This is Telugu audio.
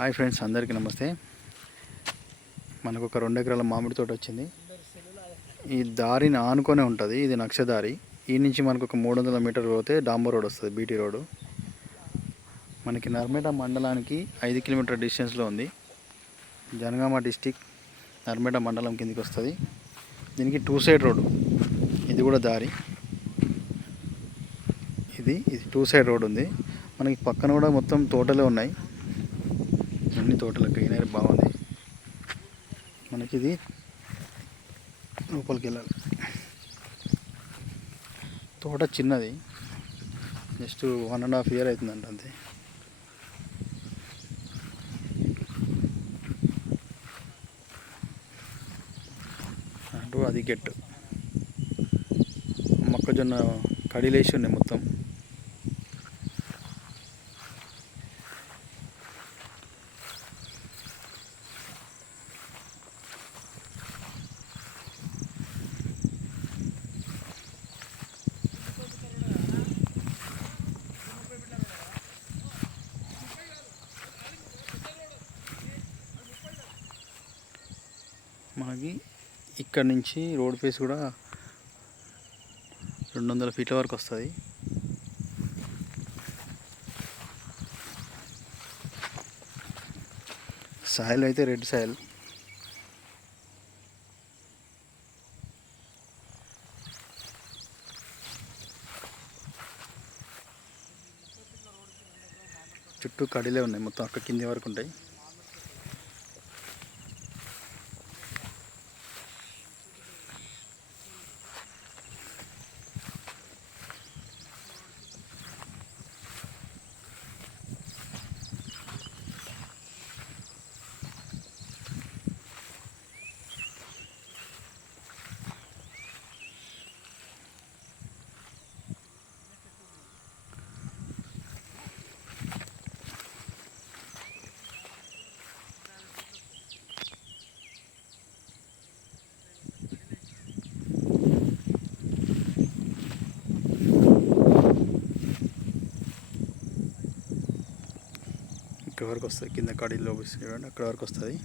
హాయ్ ఫ్రెండ్స్, అందరికీ నమస్తే. మనకు ఒక 2 ఎకరాల మామిడి తోట వచ్చింది. ఈ దారిని ఆనుకొనే ఉంటుంది. ఇది నక్షదారి. ఈ నుంచి మనకు ఒక 300 మీటర్లు పోతే డాంబర్ రోడ్ వస్తుంది, బీటీ రోడ్డు. మనకి నర్మేట మండలానికి 5 కిలోమీటర్ డిస్టెన్స్లో ఉంది. జనగామ డిస్టిక్ నర్మేట మండలం కిందికి వస్తుంది. దీనికి 2 సైడ్ రోడ్డు. ఇది కూడా దారి. ఇది 2 సైడ్ రోడ్ ఉంది. మనకి పక్కన కూడా మొత్తం తోటలే ఉన్నాయి. అన్ని తోటల గ్రీనరీ బాగుంది. మనకి ఇది లోపలికి వెళ్ళాలి. తోట చిన్నది, జస్ట్ 1.5 year అవుతుందంట అంతే. అటు అది గెట్టు మొక్కజొన్న కడిలేసి ఉన్నాయి మొత్తం. మనకి ఇక్కడ నుంచి రోడ్ ఫేస్ కూడా 200 ఫీట్ల వరకు వస్తుంది. సాయిల్ అయితే రెడ్ సాయిల్. చుట్టూ కడిలే ఉన్నాయి, మొత్తం అక్కడ కింది వరకు ఉంటాయి. ఇక్కడ వరకు వస్తుంది, కింద కడీలో చూడండి, అక్కడ వరకు వస్తుంది.